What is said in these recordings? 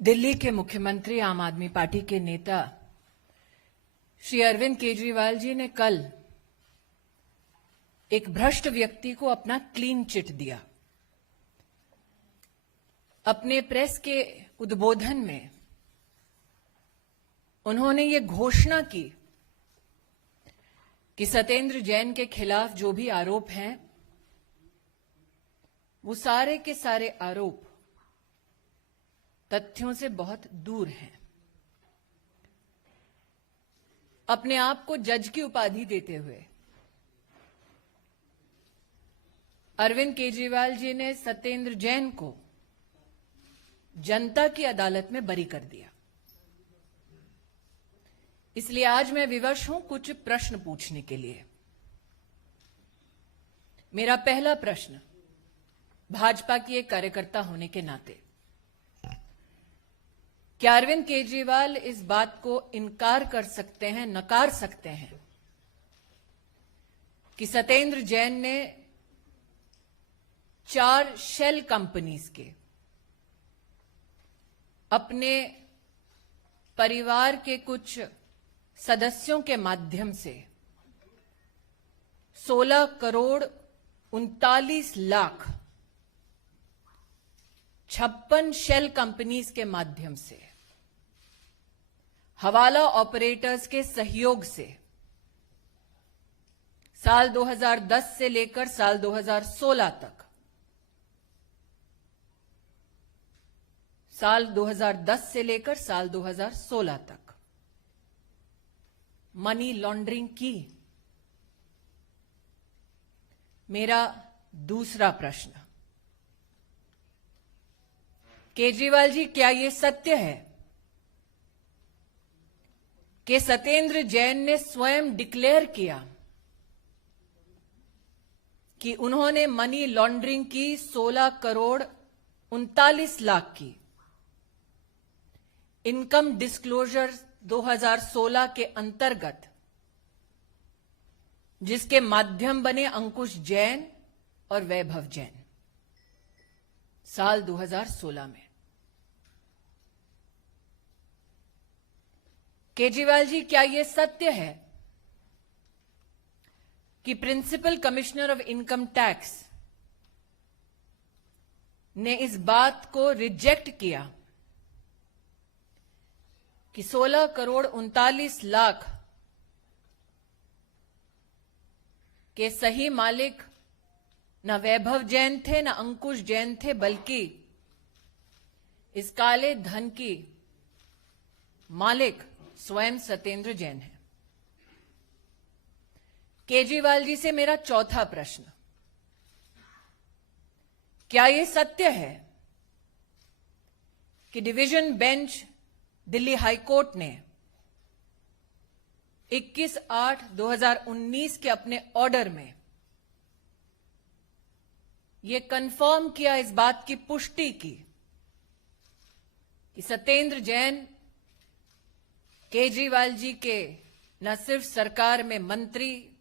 दिल्ली के मुख्यमंत्री आम आदमी पार्टी के नेता श्री अरविंद केजरीवाल जी ने कल एक भ्रष्ट व्यक्ति को अपना क्लीन चिट दिया। अपने प्रेस के उद्बोधन में उन्होंने ये घोषणा की कि सत्येंद्र जैन के खिलाफ जो भी आरोप हैं वो सारे के सारे आरोप तथ्यों से बहुत दूर हैं। अपने आप को जज की उपाधि देते हुए अरविंद केजरीवाल जी ने सत्येंद्र जैन को जनता की अदालत में बरी कर दिया। इसलिए आज मैं विवश हूं कुछ प्रश्न पूछने के लिए। मेरा पहला प्रश्न भाजपा की एक कार्यकर्ता होने के नाते, क्या अरविंद केजरीवाल इस बात को इनकार कर सकते हैं, नकार सकते हैं कि सत्येंद्र जैन ने 4 शेल कंपनीज के अपने परिवार के कुछ सदस्यों के माध्यम से 16 करोड़ 39 लाख 56 शेल कंपनीज के माध्यम से हवाला ऑपरेटर्स के सहयोग से साल 2010 से लेकर साल 2016 तक, साल 2010 से लेकर साल 2016 तक मनी लॉन्ड्रिंग की? मेरा दूसरा प्रश्न, केजरीवाल जी, क्या यह सत्य है कि सत्येंद्र जैन ने स्वयं डिक्लेयर किया कि उन्होंने मनी लॉन्ड्रिंग की 16 करोड़ 39 लाख की इनकम डिस्क्लोजर 2016 के अंतर्गत, जिसके माध्यम बने अंकुश जैन और वैभव जैन साल 2016 में? केजरीवाल जी, क्या यह सत्य है कि principal commissioner of income tax ने इस बात को रिजेक्ट किया कि 16 करोड़ 39 लाख के सही मालिक न वैभव जैन थे न अंकुश जैन थे, बल्कि इस काले धन की मालिक स्वयं सत्येंद्र जैन है? केजरीवाल जी से मेरा चौथा प्रश्न, क्या यह सत्य है कि डिवीजन बेंच दिल्ली हाईकोर्ट ने 21/8/2019 के अपने ऑर्डर में यह कंफर्म किया, इस बात की पुष्टि की कि सत्येंद्र जैन केजरीवाल जी के न सिर्फ सरकार में मंत्री,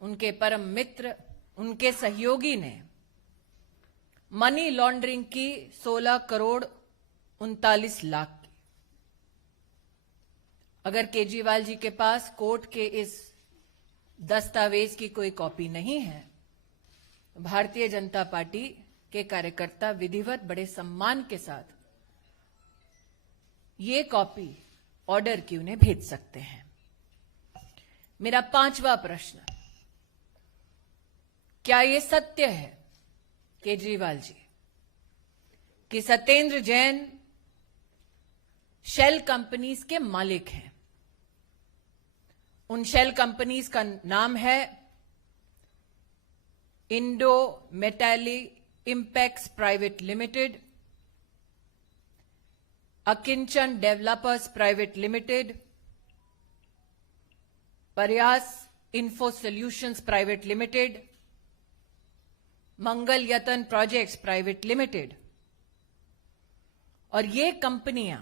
उनके परम मित्र, उनके सहयोगी ने मनी लॉन्ड्रिंग की 16 करोड़ 39 लाख की? अगर केजरीवाल जी के पास कोर्ट के इस दस्तावेज की कोई कॉपी नहीं है, भारतीय जनता पार्टी के कार्यकर्ता विधिवत बड़े सम्मान के साथ ये कॉपी ऑर्डर की उन्हें भेज सकते हैं। मेरा पांचवा प्रश्न, क्या यह सत्य है केजरीवाल जी कि सत्येंद्र जैन शेल कंपनीज के मालिक हैं? उन शेल कंपनीज का नाम है Indo Metali Impex private limited, Akinchan developers private limited, Prayas info solutions private limited, Mangal Yatan projects private limited. और ये कंपनियां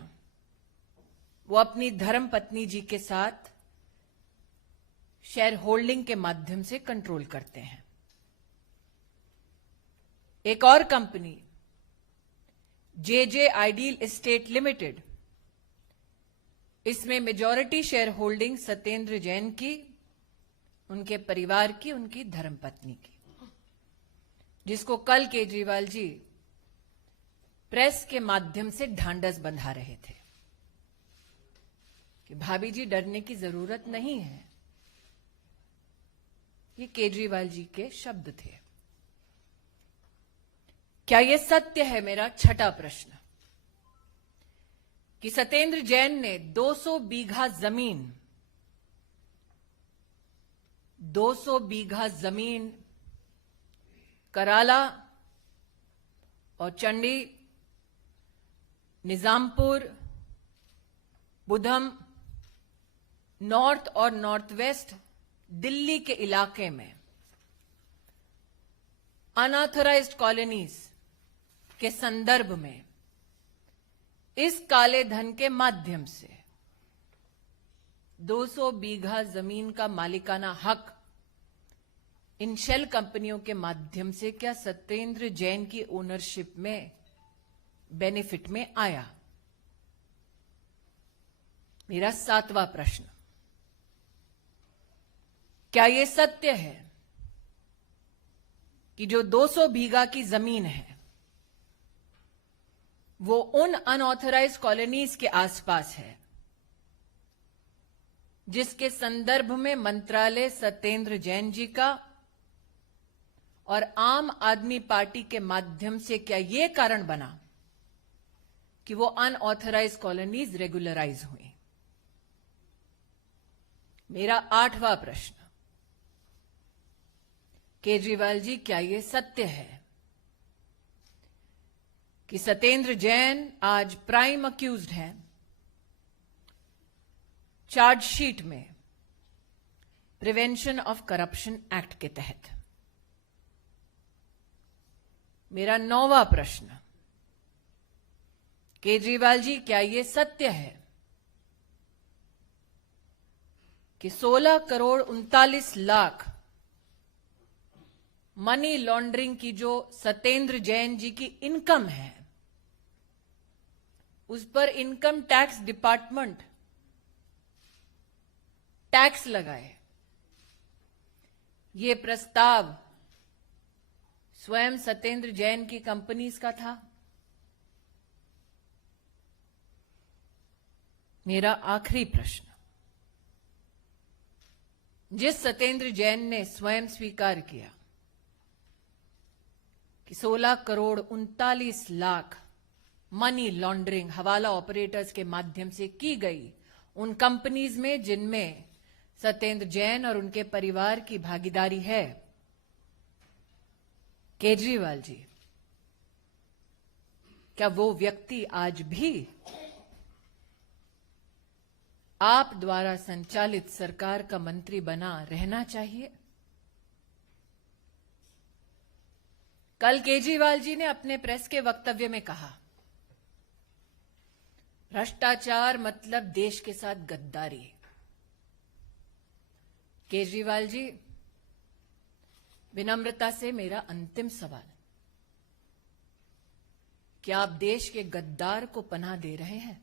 वो अपनी धर्मपत्नी जी के साथ शेयर होल्डिंग के माध्यम से कंट्रोल करते हैं। एक और company JJ ideal estate limited, इसमें majority share holding Satyendra Jain की, उनके परिवार की, उनकी धर्मपत्नी की, जिसको कल केजरीवाल जी प्रेस के माध्यम से ढांढस बंधा रहे थे कि भाभी जी डरने की जरूरत नहीं है। ये केजरीवाल जी के शब्द थे। क्या यह सत्य है, मेरा छठा प्रश्न, कि सत्येंद्र जैन ने 200 बीघा जमीन कराला और चंडी, निजामपुर, बुधम, नॉर्थ और नॉर्थ वेस्ट दिल्ली के इलाके में अनऑथराइज्ड कॉलोनीज के संदर्भ में इस काले धन के माध्यम से 200 बीघा जमीन का मालिकाना हक इन शेल कंपनियों के माध्यम से क्या सत्येंद्र जैन की ओनरशिप में बेनिफिट में आया? मेरा सातवां प्रश्न, क्या यह सत्य है कि जो 200 बीघा की जमीन है वो उन अनऑथराइज्ड कॉलोनीज के आसपास है जिसके संदर्भ में मंत्रालय सत्येंद्र जैन जी का और आम आदमी पार्टी के माध्यम से क्या यह कारण बना कि वो अनऑथराइज्ड कॉलोनीज रेगुलराइज हुई? मेरा आठवां प्रश्न, केजरीवाल जी क्या यह सत्य है कि सत्येंद्र जैन आज प्राइम अक्यूज्ड हैं चार्जशीट में प्रिवेंशन ऑफ करप्शन एक्ट के तहत? मेरा नौवां प्रश्न, केजरीवाल जी क्या यह सत्य है कि 16 करोड़ 39 लाख मनी लॉन्ड्रिंग की जो सत्येंद्र जैन जी की इनकम है उस पर इनकम टैक्स डिपार्टमेंट टैक्स लगाए? ये प्रस्ताव स्वयं सत्येंद्र जैन की कंपनीज का था? मेरा आखिरी प्रश्न, जिस सत्येंद्र जैन ने स्वयं स्वीकार किया कि 16 करोड़ 39 लाख मनी लॉन्ड्रिंग हवाला ऑपरेटर्स के माध्यम से की गई उन कंपनीज में जिनमें सत्येंद्र जैन और उनके परिवार की भागीदारी है, केजरीवाल जी क्या वो व्यक्ति आज भी आप द्वारा संचालित सरकार का मंत्री बना रहना चाहिए? कल केजरीवाल जी ने अपने प्रेस के वक्तव्य में कहा, भ्रष्टाचार मतलब देश के साथ गद्दारी। केजरीवाल जी, विनम्रता से मेरा अंतिम सवाल, क्या आप देश के गद्दार को पनाह दे रहे हैं?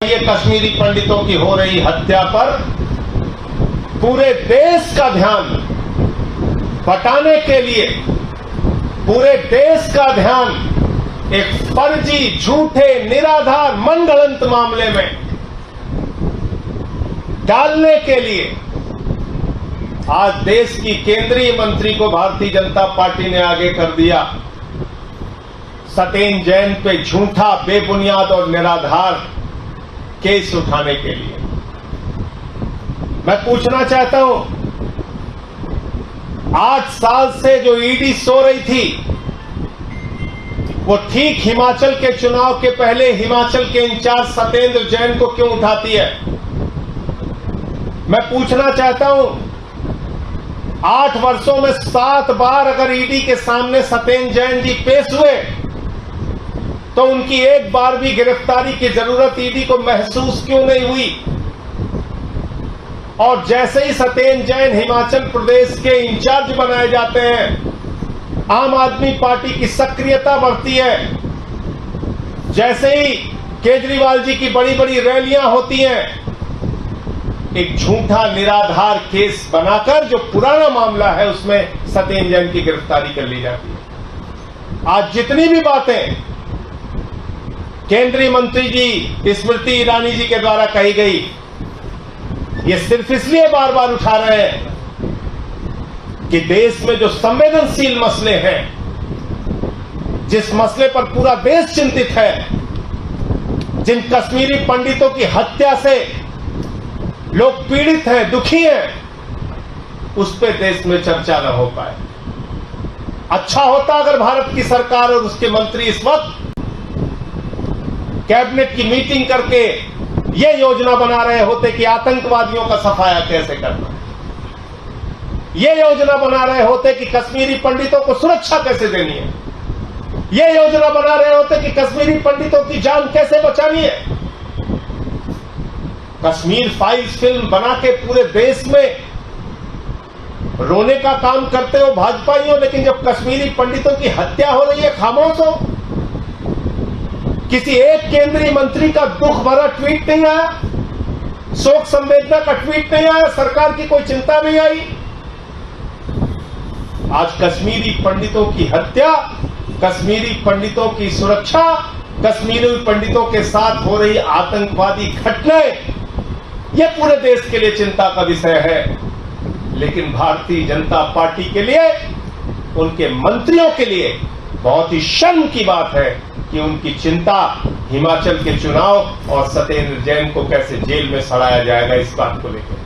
ये कश्मीरी पंडितों की हो रही हत्या पर पूरे देश का ध्यान बटाने के लिए पूरे देश का ध्यान एक फर्जी, झूठे, निराधार, मनगढ़ंत मामले में डालने के लिए आज देश की केंद्रीय मंत्री को भारतीय जनता पार्टी ने आगे कर दिया। सत्येंद्र जैन पे झूठा, बेबुनियाद और निराधार केस उठाने के लिए मैं पूछना चाहता हूं, 8 साल से जो ईडी सो रही थी वो ठीक हिमाचल के चुनाव के पहले हिमाचल के इंचार्ज सत्येंद्र जैन को क्यों उठाती है? मैं पूछना चाहता हूं, 8 वर्षों में 7 बार अगर ईडी के सामने सत्येंद्र जैन जी पेश हुए तो उनकी एक बार भी गिरफ्तारी की जरूरत ईडी को महसूस क्यों नहीं हुई? और जैसे ही सत्येंद्र जैन हिमाचल प्रदेश के इंचार्ज बनाए जाते हैं आम आदमी पार्टी की सक्रियता बढ़ती है। जैसे ही केजरीवाल जी की बड़ी बड़ी रैलियां होती हैं, एक झूठा निराधार केस बनाकर जो पुराना मामला है उसमें सत्येंद्र जैन की गिरफ्तारी कर ली जाती है। आज जितनी भी बातें केंद्रीय मंत्री जी स्मृति ईरानी जी के द्वारा कही गई, ये सिर्फ इसलिए बार बार उठा रहे हैं कि देश में जो संवेदनशील मसले हैं, जिस मसले पर पूरा देश चिंतित है, जिन कश्मीरी पंडितों की हत्या से लोग पीड़ित हैं, दुखी हैं, उस पे देश में चर्चा न हो पाए। अच्छा होता अगर भारत की सरकार और उसके मंत्री इस वक्त कैबिनेट की मीटिंग करके ये योजना बना रहे होते कि आतंकवादियों का सफाया कैसे करना, ये योजना बना रहे होते कि कश्मीरी पंडितों को सुरक्षा कैसे देनी है, ये योजना बना रहे होते कि कश्मीरी पंडितों की जान कैसे बचानी है। कश्मीर फाइल्स फिल्म बना के पूरे देश में रोने का काम करते हो भाजपाइयों, लेकिन जब कश्मीरी पंडितों की हत्या हो रही है खामोश हो। किसी एक केंद्रीय मंत्री का दुख भरा ट्वीट नहीं आया, शोक संवेदना का ट्वीट नहीं आया, सरकार की कोई चिंता नहीं आई। आज कश्मीरी पंडितों की हत्या, कश्मीरी पंडितों की सुरक्षा, कश्मीरी पंडितों के साथ हो रही आतंकवादी घटनाएं, यह पूरे देश के लिए चिंता का विषय है। लेकिन भारतीय जनता पार्टी के लिए, उनके मंत्रियों के लिए बहुत ही शर्म की बात है कि उनकी चिंता हिमाचल के चुनाव और सत्येंद्र जैन को कैसे जेल में सड़ाया जाएगा इस बात को लेकर।